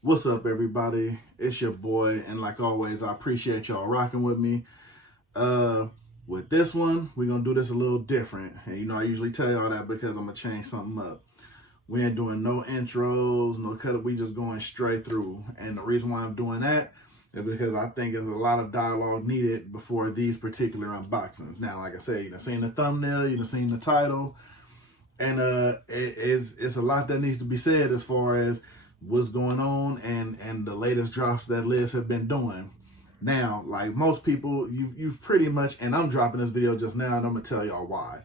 What's up, everybody? It's your boy, and like always, I appreciate y'all rocking with me. Uh, with this one, we're gonna do this a little different. And I usually tell y'all that because I'm gonna change something up. We ain't doing no intros, no cut. We just going straight through. And the reason why I'm doing that is because I think there's a lot of dialogue needed before these particular unboxings. Now, like I said, you've seen the thumbnail, you've seen the title, and it's a lot that needs to be said as far as what's going on and the latest drops that Liz have been doing. Now, like most people, you've pretty much, and I'm dropping this video just now, and I'm gonna tell y'all why.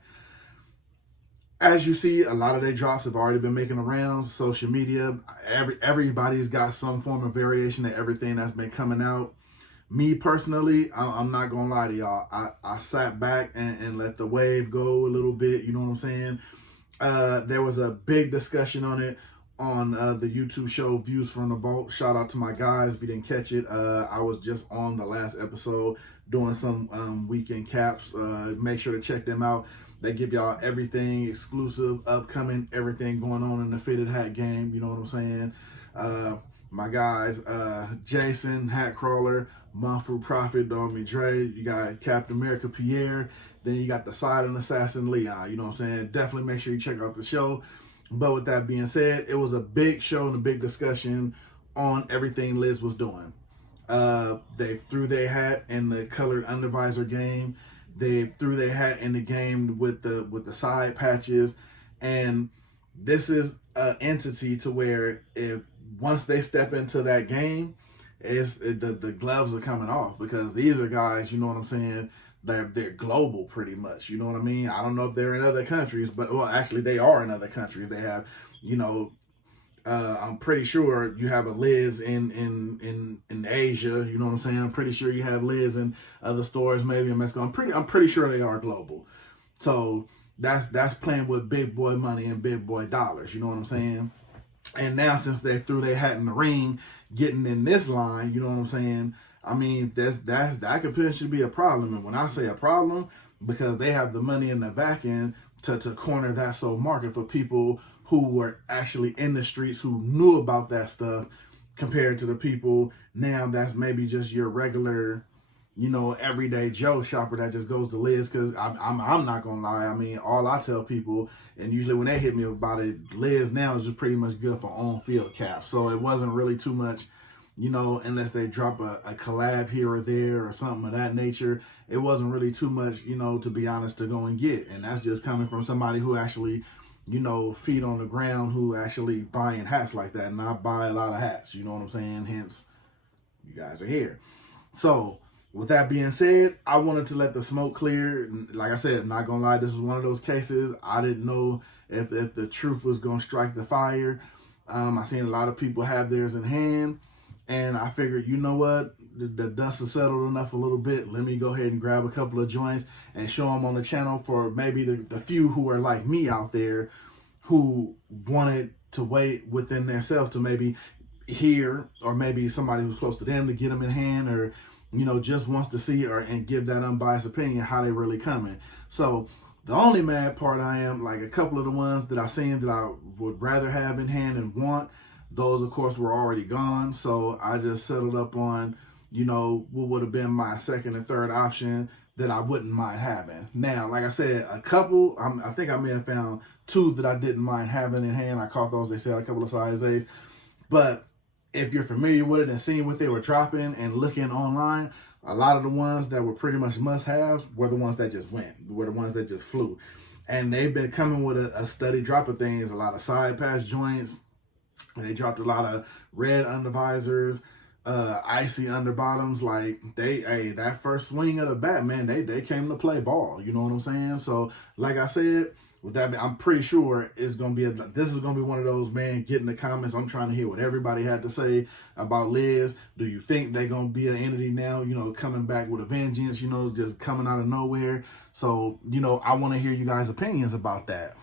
As you see, a lot of their drops have already been making the rounds, social media. Everybody's got some form of variation of everything that's been coming out. Me personally, I'm not gonna lie to y'all. I sat back and let the wave go a little bit. You know what I'm saying? There was a big discussion on it on the YouTube show Views from the Vault. Shout out to my guys if you didn't catch it. I was just on the last episode doing some weekend caps. Make sure to check them out. They give y'all everything exclusive, upcoming, everything going on in the fitted hat game. You know what I'm saying? My guys, Jason, Hat Crawler, Monfru Prophet, Domi Dre, you got Captain America Pierre, then you got the Silent Assassin Leon. You know what I'm saying? Definitely make sure you check out the show. But with that being said, it was a big show and a big discussion on everything Liz was doing. They threw their hat in the colored undervisor game. They threw their hat in the game with the side patches, and this is an entity to where if once they step into that game, the gloves are coming off because these are guys, you know what I'm saying, they're global pretty much. You know what I mean? I don't know if they're in other countries, but well, actually they are in other countries. They have, I'm pretty sure you have a Liz in Asia. You know what I'm saying? I'm pretty sure you have Liz in other stores, maybe in Mexico. I'm pretty sure they are global. So that's playing with big boy money and big boy dollars. You know what I'm saying? And now since they threw their hat in the ring, getting in this line, you know what I'm saying? I mean, that could potentially be a problem. And when I say a problem, because they have the money in the back end to corner that soul market for people who were actually in the streets who knew about that stuff compared to the people now that's maybe just your regular, everyday Joe shopper that just goes to Liz. Because I'm not gonna lie. I mean, all I tell people, and usually when they hit me about it, Liz now is just pretty much good for on field caps. So it wasn't really too much, unless they drop a collab here or there or something of that nature. It wasn't really too much, to be honest, to go and get. And that's just coming from somebody who actually, feet on the ground, who actually buying hats like that. And I buy a lot of hats, you know what I'm saying? Hence, you guys are here. So with that being said, I wanted to let the smoke clear. Like I said, not gonna lie, this is one of those cases. I didn't know if the truth was gonna strike the fire. I seen a lot of people have theirs in hand, and I figured, you know what, the dust has settled enough a little bit. Let me go ahead and grab a couple of joints and show them on the channel for maybe the few who are like me out there who wanted to wait within themselves to maybe hear, or maybe somebody who's close to them to get them in hand, or just wants to see and give that unbiased opinion how they really coming. So the only mad part I am, like a couple of the ones that I seen that I would rather have in hand and want, those of course were already gone. So I just settled up on, what would have been my second and third option that I wouldn't mind having. Now, like I said, a couple, I think I may have found two that I didn't mind having in hand. I caught those, they said a couple of size A's. But if you're familiar with it and seeing what they were dropping and looking online, a lot of the ones that were pretty much must-haves were the ones that just went, were the ones that just flew. And they've been coming with a steady drop of things, a lot of side pass joints. They dropped a lot of red undervisors, icy underbottoms. Like that first swing of the bat, man, they came to play ball. You know what I'm saying? So, like I said, with that, I'm pretty sure it's gonna be this is gonna be one of those, man. Get in the comments. I'm trying to hear what everybody had to say about Liz. Do you think they're gonna be an entity now? Coming back with a vengeance. Just coming out of nowhere. So, I want to hear you guys' opinions about that.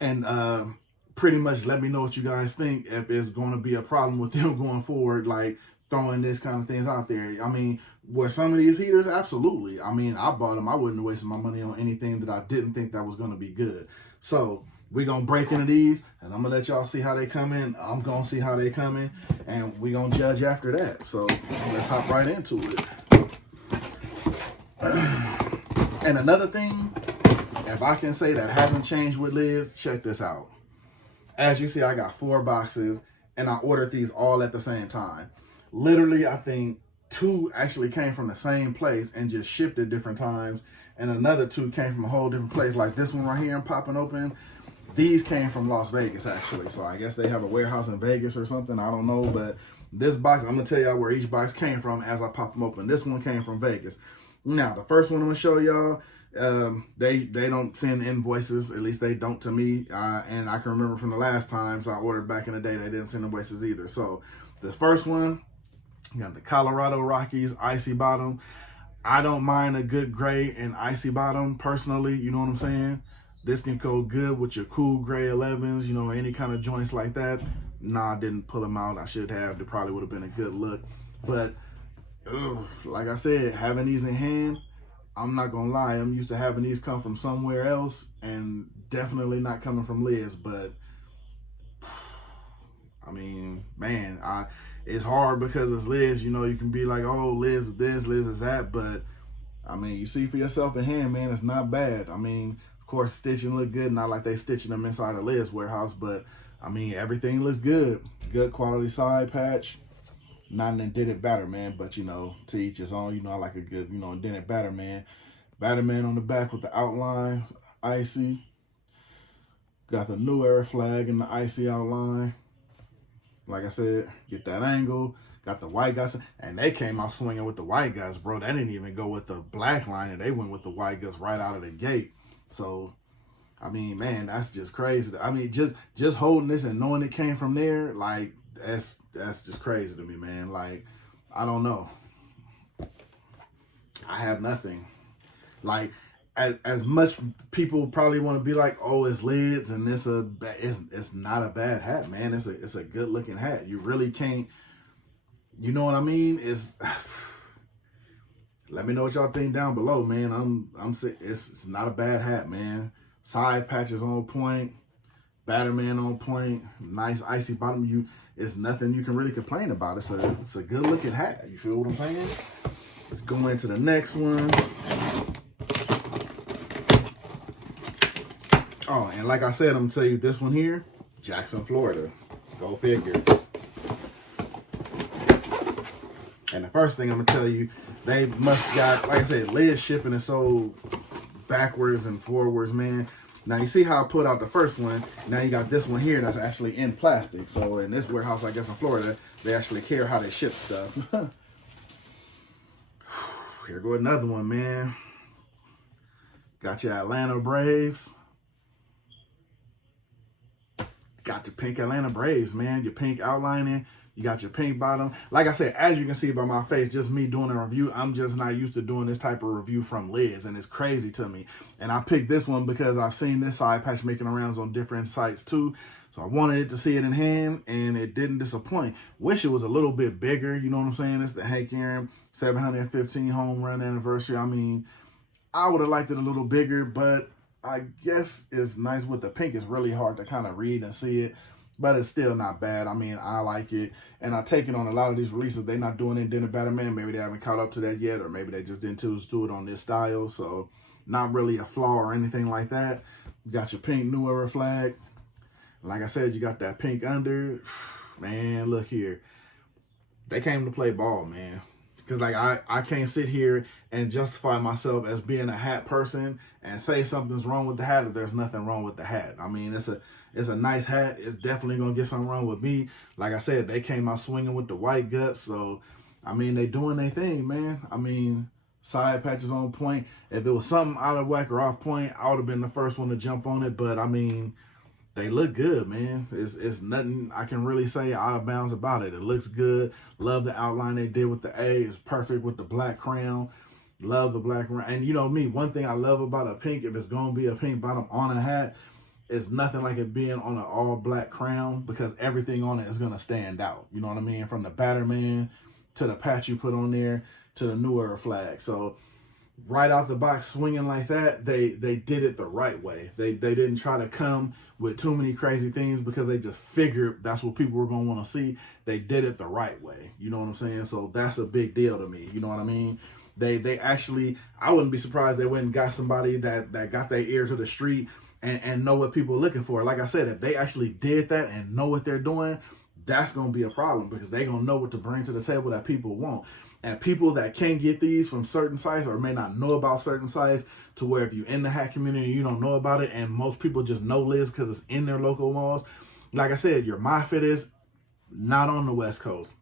And pretty much let me know what you guys think, if it's going to be a problem with them going forward, like throwing this kind of things out there. I mean, were some of these heaters? Absolutely. I mean, I bought them. I wouldn't have wasted my money on anything that I didn't think that was going to be good. So we're going to break into these, and I'm going to let y'all see how they come in. I'm going to see how they come in, and we're going to judge after that. So let's hop right into it. And another thing, if I can say that hasn't changed with lids, check this out. As you see, I got 4 boxes, and I ordered these all at the same time. Literally, I think 2 actually came from the same place and just shipped at different times, and another 2 came from a whole different place, like this one right here I'm popping open. These came from Las Vegas, actually, so I guess they have a warehouse in Vegas or something, I don't know, but this box, I'm going to tell y'all where each box came from as I pop them open. This one came from Vegas. Now, the first one I'm going to show y'all, they don't send invoices, at least they don't to me, and I can remember from the last times I ordered back in the day, they didn't send invoices either. So this first one, you got the Colorado Rockies icy bottom. I don't mind a good gray and icy bottom personally, you know what I'm saying? This can go good with your cool gray 11s, you know, any kind of joints like that. Nah, I didn't pull them out. I should have. They probably would have been a good look. But like I said, having these in hand, I'm not gonna lie, I'm used to having these come from somewhere else, and definitely not coming from Liz. But I mean, man, it's hard because it's Liz. You know, you can be like, oh, Liz is this, Liz is that, but I mean, you see for yourself in hand, man, it's not bad. I mean, of course, stitching look good, not like they stitching them inside a Liz warehouse, but I mean, everything looks good. Good quality side patch. Not an indented batter, man, but, you know, to each his own. You know, I like a good, you know, indented batter, man. Batter man on the back with the outline, icy. Got the New Era flag in the icy outline. Like I said, get that angle. Got the white guys, and they came out swinging with the white guys, bro. They didn't even go with the black line, and they went with the white guys right out of the gate. So, I mean, man, that's just crazy. I mean, just holding this and knowing it came from there, like, that's just crazy to me, man. Like, I don't know. I have nothing. Like, as much people probably want to be like, oh, it's lids and it's not a bad hat, man. It's a good looking hat. You really can't, you know what I mean? Let me know what y'all think down below, man. It's not a bad hat, man. Side patches on point, Batterman on point, nice icy bottom. It's nothing you can really complain about. It's a good looking hat. You feel what I'm saying? Let's go into the next one. Oh, and like I said, I'm gonna tell you this one here, Jackson, Florida. Go figure. And the first thing I'm gonna tell you, they must got, like I said, lid shipping is so backwards and forwards, man. Now you see how I put out the first one. Now you got this one here that's actually in plastic. So in this warehouse, I guess in Florida, they actually care how they ship stuff. Here go another one, man. Got your Atlanta Braves. Got your pink Atlanta Braves, man. Your pink outlining. You got your pink bottom. Like I said, as you can see by my face, just me doing a review, I'm just not used to doing this type of review from Liz, and it's crazy to me. And I picked this one because I've seen this side patch making the rounds on different sites too. So I wanted to see it in hand, and it didn't disappoint. Wish it was a little bit bigger, you know what I'm saying? It's the Hank Aaron 715 home run anniversary. I mean, I would have liked it a little bigger, but I guess it's nice with the pink. It's really hard to kind of read and see it, but it's still not bad. I mean, I like it. And I take it on a lot of these releases, they're not doing indented Batterman. Maybe they haven't caught up to that yet, or maybe they just didn't choose to do it on this style. So not really a flaw or anything like that. You got your pink New Era flag. Like I said, you got that pink under. Man, look here. They came to play ball, man. Because, like, I can't sit here and justify myself as being a hat person and say something's wrong with the hat if there's nothing wrong with the hat. I mean, it's a nice hat. It's definitely going to get something wrong with me. Like I said, they came out swinging with the white guts. So, I mean, they doing their thing, man. I mean, side patches on point. If it was something out of whack or off point, I would have been the first one to jump on it. But, I mean, they look good, man. It's nothing I can really say out of bounds about it. It looks good. Love the outline they did with the A. It's perfect with the black crown. Love the black crown. And you know me, one thing I love about a pink, if it's going to be a pink bottom on a hat, is nothing like it being on an all black crown, because everything on it is going to stand out. You know what I mean? From the Batterman to the patch you put on there to the New Era flag. So right out the box swinging like that, they did it the right way. They didn't try to come with too many crazy things because they just figured that's what people were going to want to see. They did it the right way. You know what I'm saying? So that's a big deal to me. You know what I mean? They actually, I wouldn't be surprised they went and got somebody that got their ear to the street and know what people are looking for. Like I said, if they actually did that and know what they're doing, that's going to be a problem because they're going to know what to bring to the table that people want. And people that can't get these from certain sites or may not know about certain sites, to where if you're in the hat community, you don't know about it, and most people just know Liz because it's in their local malls. Like I said, your MyFit is not on the West Coast.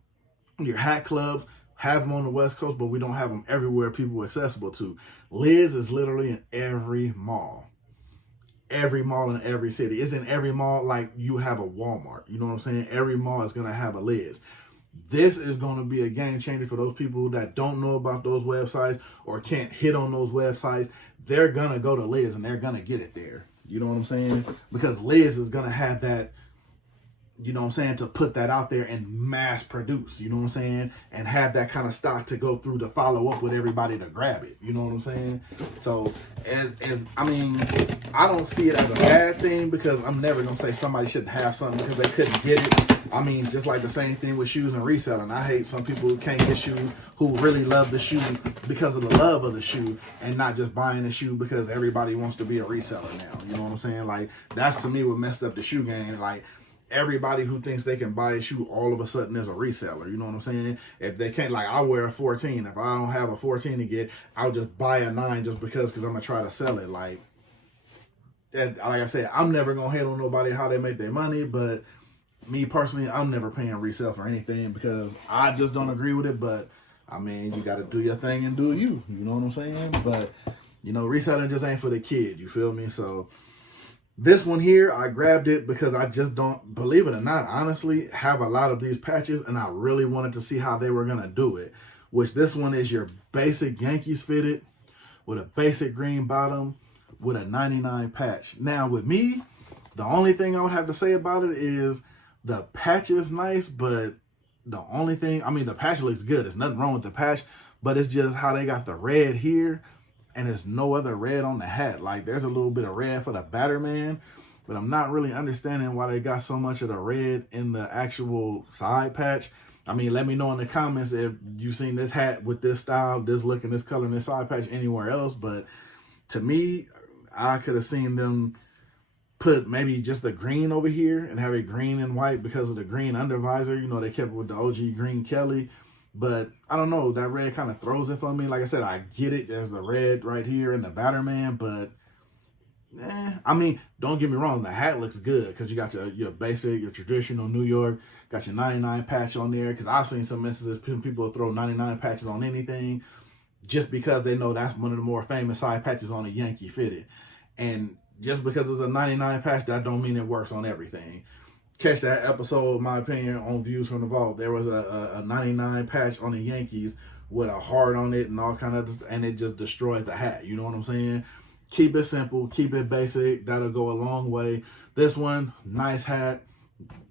Your hat clubs have them on the West Coast, but we don't have them everywhere people are accessible to. Liz is literally in every mall. Every mall in every city. It's in every mall like you have a Walmart. You know what I'm saying? Every mall is going to have a Liz. This is going to be a game changer for those people that don't know about those websites or can't hit on those websites. They're going to go to Liz and they're going to get it there. You know what I'm saying? Because Liz is going to have that, you know what I'm saying, to put that out there and mass produce, you know what I'm saying, and have that kind of stock to go through to follow up with everybody to grab it, you know what I'm saying? So, I mean, I don't see it as a bad thing because I'm never going to say somebody shouldn't have something because they couldn't get it. I mean, just like the same thing with shoes and reselling. I hate some people who can't get shoes who really love the shoe because of the love of the shoe and not just buying the shoe because everybody wants to be a reseller now, you know what I'm saying? Like, that's to me what messed up the shoe game. Like, everybody who thinks they can buy a shoe all of a sudden is a reseller. You know what I'm saying? If they can't, like, I wear a 14. If I don't have a 14 to get, I'll just buy a 9 just because I'm going to try to sell it. Like I said, I'm never going to hate on nobody how they make their money, but me personally, I'm never paying resale for anything because I just don't agree with it. But, I mean, you got to do your thing and do you. You know what I'm saying? But, you know, reselling just ain't for the kid. You feel me? So, this one here, I grabbed it because I just don't, believe it or not, honestly, have a lot of these patches, and I really wanted to see how they were going to do it. Which this one is your basic Yankees fitted with a basic green bottom with a 99 patch. Now, with me, the only thing I would have to say about it is the patch is nice, but the only thing, I mean, the patch looks good. There's nothing wrong with the patch, but it's just how they got the red here. And there's no other red on the hat. Like, there's a little bit of red for the Batterman, but I'm not really understanding why they got so much of the red in the actual side patch. I mean, let me know in the comments if you've seen this hat with this style, this look, and this color, and this side patch anywhere else. But to me, I could have seen them put maybe just the green over here and have it green and white because of the green undervisor. You know, they kept it with the OG green Kelly. But I don't know, that red kind of throws it for me. Like I said, I get it. There's the red right here in the Batterman, but I mean, don't get me wrong, the hat looks good because you got your basic, your traditional New York, got your 99 patch on there. Because I've seen some instances people throw 99 patches on anything just because they know that's one of the more famous side patches on a Yankee fitted. And just because it's a 99 patch, that don't mean it works on everything. Catch that episode, in my opinion, on Views from the Vault. There was a 99 patch on the Yankees with a heart on it and all kind of, and it just destroyed the hat. You know what I'm saying? Keep it simple, keep it basic. That'll go a long way. This one, nice hat,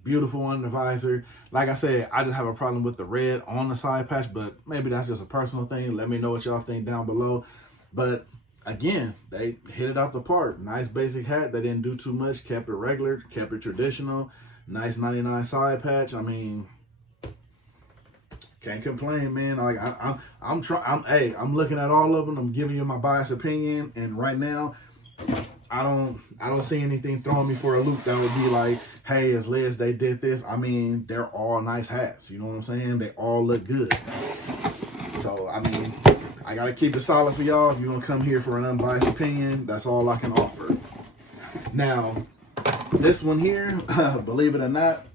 beautiful under visor. Like I said, I just have a problem with the red on the side patch, but maybe that's just a personal thing. Let me know what y'all think down below. But again, they hit it out the park. Nice basic hat. They didn't do too much. Kept it regular, kept it traditional. Nice 99 side patch. I mean, can't complain, man. Like I'm looking at all of them. I'm giving you my biased opinion, and right now, I don't see anything throwing me for a loop that would be like, hey, it's Liz, they did this. I mean, they're all nice hats. You know what I'm saying? They all look good. So I mean, I gotta keep it solid for y'all. If you're gonna come here for an unbiased opinion, that's all I can offer. Now, this one here, believe it or not,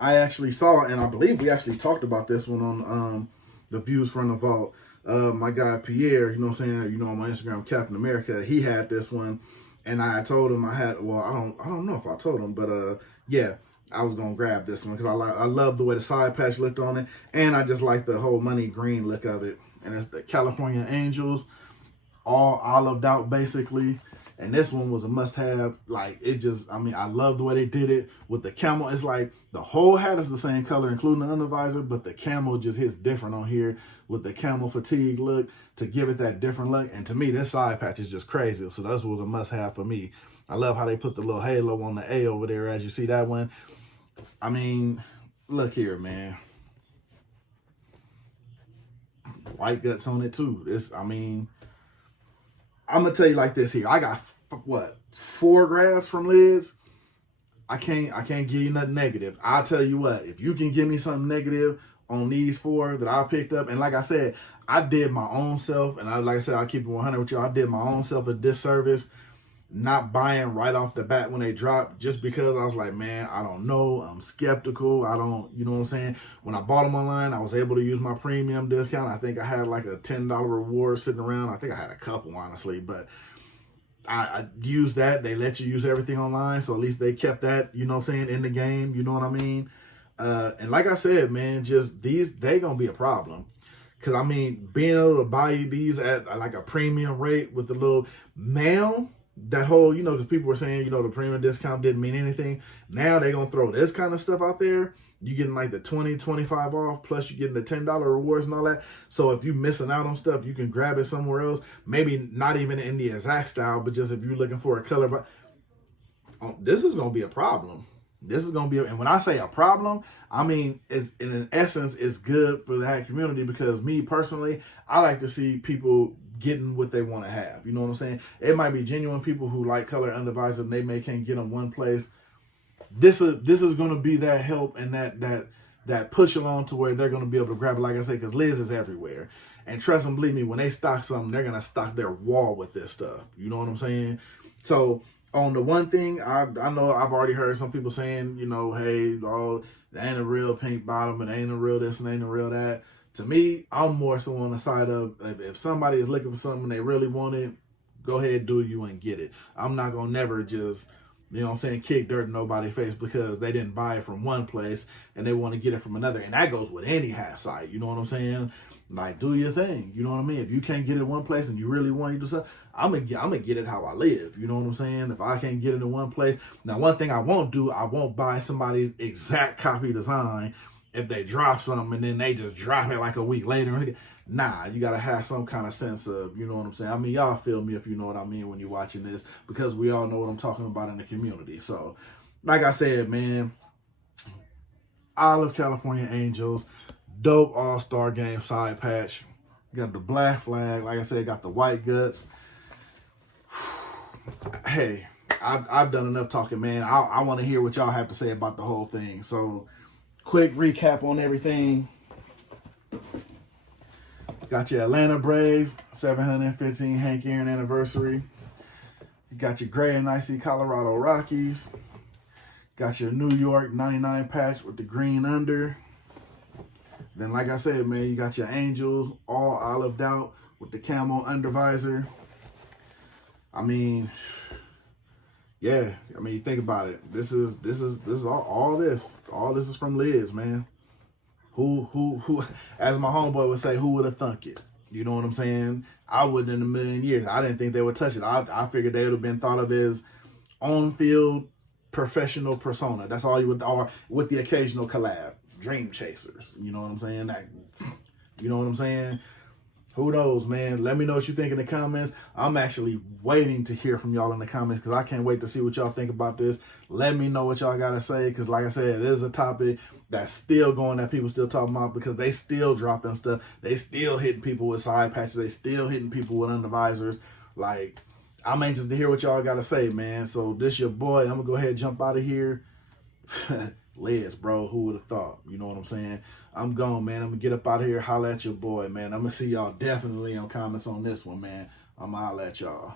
I actually saw, and I believe we actually talked about this one on the Views from the Vault. My guy Pierre, you know what I'm saying, you know, on my Instagram, Captain America, he had this one, and I told him I don't know if I told him, but yeah, I was gonna grab this one because I love the way the side patch looked on it, and I just like the whole money green look of it. And it's the California Angels, all olived out basically. And this one was a must-have. Like, it just, I mean, I love the way they did it with the camo. It's like the whole hat is the same color, including the undervisor, but the camo just hits different on here with the camo fatigue look to give it that different look. And to me, this side patch is just crazy. So this was a must-have for me. I love how they put the little halo on the A over there, as you see that one. I mean, look here, man. White guts on it too. This, I mean, I'm gonna tell you like this here. I got what, 4 grabs from Liz. I can't give you nothing negative. I'll tell you what, if you can give me something negative on these 4 that I picked up, and like I said, I did my own self, and like I said, I'll keep it 100 with you. I did my own self a disservice not buying right off the bat when they dropped, just because I was like, man, I don't know. I'm skeptical. I don't, you know what I'm saying? When I bought them online, I was able to use my premium discount. I think I had like a $10 reward sitting around. I think I had a couple, honestly, but I used that. They let you use everything online, so at least they kept that, you know what I'm saying, in the game. You know what I mean? And like I said, man, just these, they gonna be a problem. Because, I mean, being able to buy these at like a premium rate with the little mail, that whole, you know, because people were saying, you know, the premium discount didn't mean anything. Now they're going to throw this kind of stuff out there. You're getting like the 20, 25 off, plus you're getting the $10 rewards and all that. So if you're missing out on stuff, you can grab it somewhere else. Maybe not even in the exact style, but just if you're looking for a color. But this is going to be a problem. This is going to be, and when I say a problem, I mean, it's, in essence, it's good for the hat community, because me personally, I like to see people getting what they want to have. You know what I'm saying? It might be genuine people who like color undervisor and they can't get them one place. This is going to be that help and that push along to where they're going to be able to grab it, like I say, because Liz is everywhere. And trust and believe me, when they stock something, they're going to stock their wall with this stuff. You know what I'm saying? So on the one thing, I know I've already heard some people saying, you know, hey, oh, there ain't a real pink bottom, and ain't a real this and ain't a real that. To me, I'm more so on the side of, if somebody is looking for something they really want it, go ahead, do you and get it. I'm not going to never just, you know what I'm saying, kick dirt in nobody's face because they didn't buy it from one place and they want to get it from another. And that goes with any hat site, you know what I'm saying? Like, do your thing, you know what I mean? If you can't get it in one place and you really want to do something, I'm gonna get it how I live, you know what I'm saying? If I can't get it in one place. Now, one thing I won't do, I won't buy somebody's exact copy design if they drop something and then they just drop it like a week later. Nah, you got to have some kind of sense of, you know what I'm saying? I mean, y'all feel me if you know what I mean when you're watching this, because we all know what I'm talking about in the community. So, like I said, man, Olive California Angels, dope all-star game side patch. Got the black flag. Like I said, got the white guts. Hey, I've done enough talking, man. I want to hear what y'all have to say about the whole thing. So, quick recap on everything. Got your Atlanta Braves, 715 Hank Aaron anniversary. You got your gray and icy Colorado Rockies. Got your New York 99 patch with the green under. Then, like I said, man, you got your Angels all olived out with the camo undervisor. I mean, yeah, I mean, think about it. This is all this. All this is from Liz, man. Who, as my homeboy would say, who would have thunk it? You know what I'm saying? I wouldn't in a million years. I didn't think they would touch it. I figured they would have been thought of as on-field professional persona. That's all you would, or with the occasional collab. Dream chasers. You know what I'm saying? You know what I'm saying? Who knows, man? Let me know what you think in the comments. I'm actually waiting to hear from y'all in the comments because I can't wait to see what y'all think about this. Let me know what y'all got to say because, like I said, it is a topic that's still going, that people still talking about, because they still dropping stuff. They still hitting people with side patches. They still hitting people with undervisors. Like, I'm anxious to hear what y'all got to say, man. So this your boy. I'm going to go ahead and jump out of here. Liz, bro, who would have thought? You know what I'm saying? I'm gone, man. I'm going to get up out of here, holla at your boy, man. I'm going to see y'all definitely on comments on this one, man. I'm going to holla at y'all.